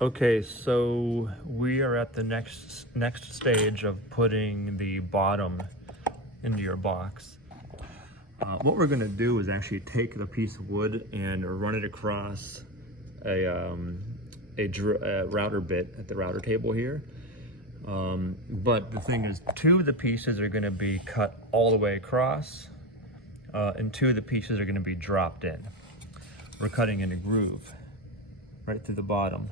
Okay, so we are at the next stage of putting the bottom into your box. What we're gonna do is actually take the piece of wood and run it across a router bit at the router table here. But the thing is, two of the pieces are gonna be cut all the way across, and two of the pieces are gonna be dropped in. We're cutting in a groove right through the bottom.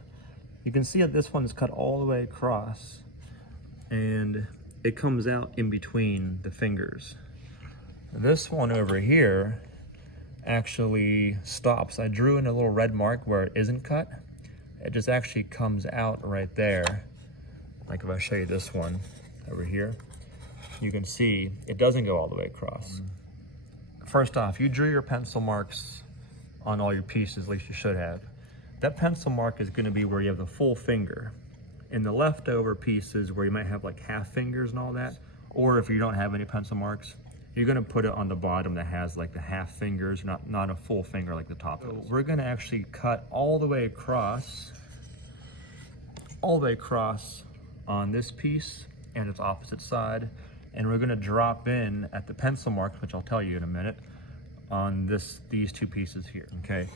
You can see that this one's cut all the way across and it comes out in between the fingers. This one over here actually stops. I drew in a little red mark where it isn't cut. It just actually comes out right there. Like if I show you this one over here, you can see it doesn't go all the way across. First off, you drew your pencil marks on all your pieces, at least you should have. That pencil mark is gonna be where you have the full finger. In the leftover pieces where you might have like half fingers and all that, or if you don't have any pencil marks, you're gonna put it on the bottom that has like the half fingers, not a full finger like the top. So we're gonna actually cut all the way across on this piece and its opposite side, and we're gonna drop in at the pencil marks, which I'll tell you in a minute, on these two pieces here, okay?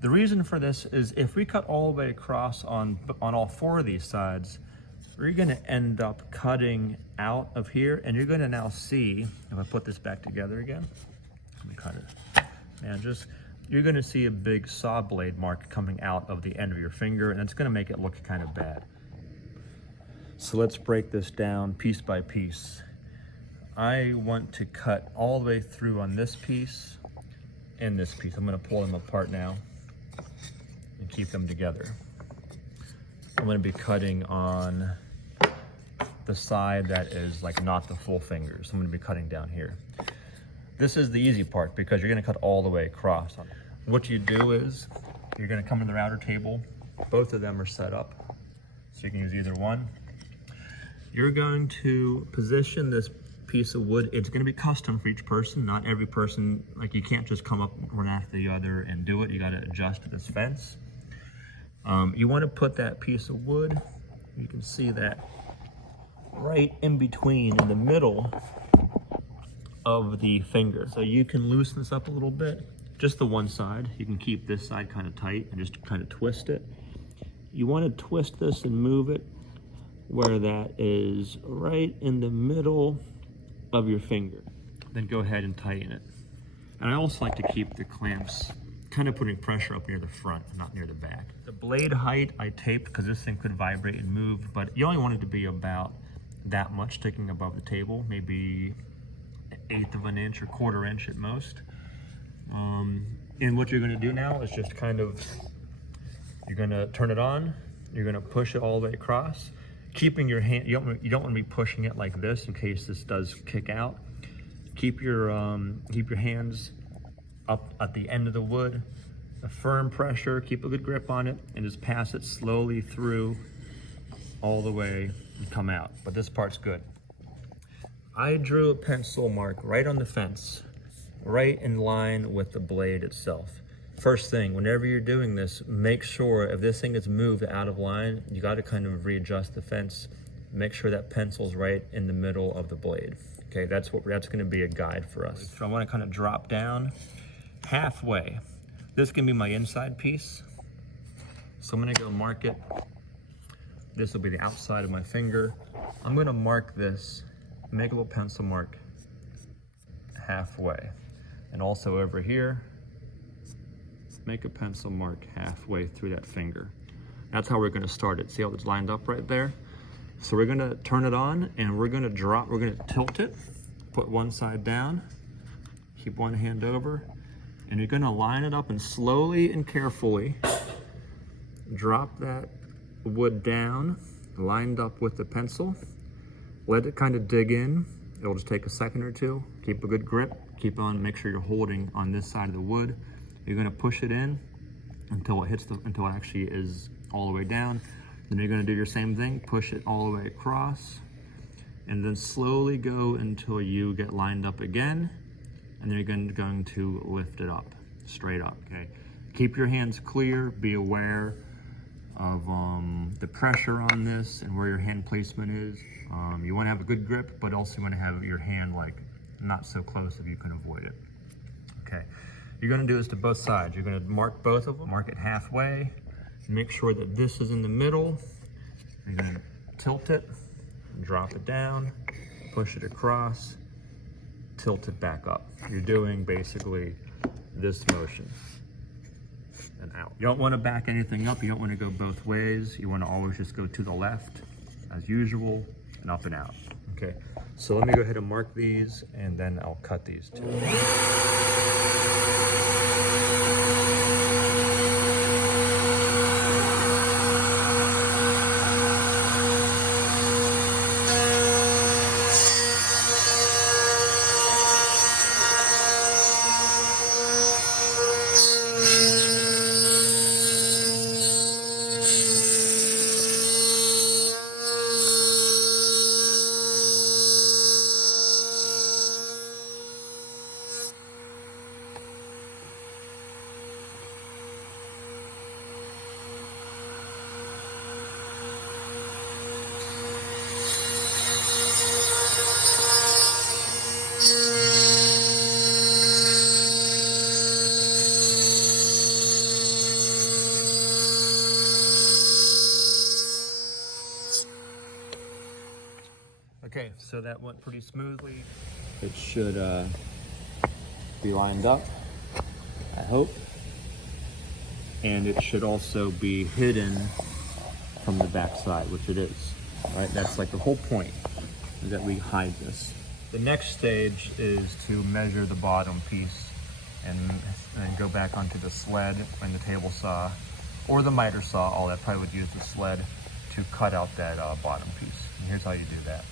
The reason for this is if we cut all the way across on all four of these sides, we're gonna end up cutting out of here, and you're gonna now see, if I put this back together again, let me cut it, and you're gonna see a big saw blade mark coming out of the end of your finger, and it's gonna make it look kind of bad. So let's break this down piece by piece. I want to cut all the way through on this piece and this piece. I'm gonna pull them apart now and keep them together. I'm gonna be cutting on the side that is like not the full fingers. I'm gonna be cutting down here. This is the easy part because you're gonna cut all the way across. What you do is you're gonna come to the router table. Both of them are set up, so you can use either one. You're going to position this piece of wood. It's gonna be custom for each person. Not every person, like you can't just come up one after the other and do it. You gotta adjust to this fence. You wanna put that piece of wood, you can see that right in between, in the middle of the finger. So you can loosen this up a little bit, just the one side. You can keep this side kind of tight and just kind of twist it. You wanna twist this and move it where that is right in the middle of your finger. Then go ahead and tighten it. And I also like to keep the clamps kind of putting pressure up near the front, not near the back. The blade height I taped because this thing could vibrate and move, but you only want it to be about that much sticking above the table, maybe 1/8 of an inch or 1/4 inch at most. And what you're gonna do now is just kind of, you're gonna turn it on, you're gonna push it all the way across, keeping your hand, you don't want to be pushing it like this in case this does kick out. Keep your hands up at the end of the wood, a firm pressure, keep a good grip on it, and just pass it slowly through all the way and come out. But this part's good. I drew a pencil mark right on the fence, right in line with the blade itself. First thing, whenever you're doing this, make sure if this thing is moved out of line, you got to kind of readjust the fence. Make sure that pencil's right in the middle of the blade. Okay, that's going to be a guide for us. So I want to kind of drop down halfway. This can be my inside piece. So I'm going to go mark it. This will be the outside of my finger. I'm going to mark this, make a little pencil mark halfway. And also over here, make a pencil mark halfway through that finger. That's how we're gonna start it. See how it's lined up right there? So we're gonna turn it on and we're gonna tilt it, put one side down, keep one hand over, and you're gonna line it up and slowly and carefully drop that wood down, lined up with the pencil. Let it kind of dig in. It'll just take a second or two. Keep a good grip, make sure you're holding on this side of the wood. You're gonna push it in until it actually is all the way down. Then you're gonna do your same thing, push it all the way across, and then slowly go until you get lined up again, and then you're going to lift it up, straight up, okay? Keep your hands clear, be aware. of the pressure on this and where your hand placement is. You want to have a good grip, but also you want to have your hand like not so close if you can avoid it. Okay, you're going to do this to both sides. You're going to mark both of them, mark it halfway, make sure that this is in the middle. You're going to tilt it, drop it down, push it across, tilt it back up. You're doing basically this motion and out. You don't want to back anything up. You don't want to go both ways. You want to always just go to the left as usual and up and out. Okay, so let me go ahead and mark these and then I'll cut these two. Okay, so that went pretty smoothly. It should be lined up, I hope. And it should also be hidden from the back side, which it is. All right, that's like the whole point, is that we hide this. The next stage is to measure the bottom piece and go back onto the sled and the table saw, or the miter saw, all that probably would use the sled to cut out that bottom piece. And here's how you do that.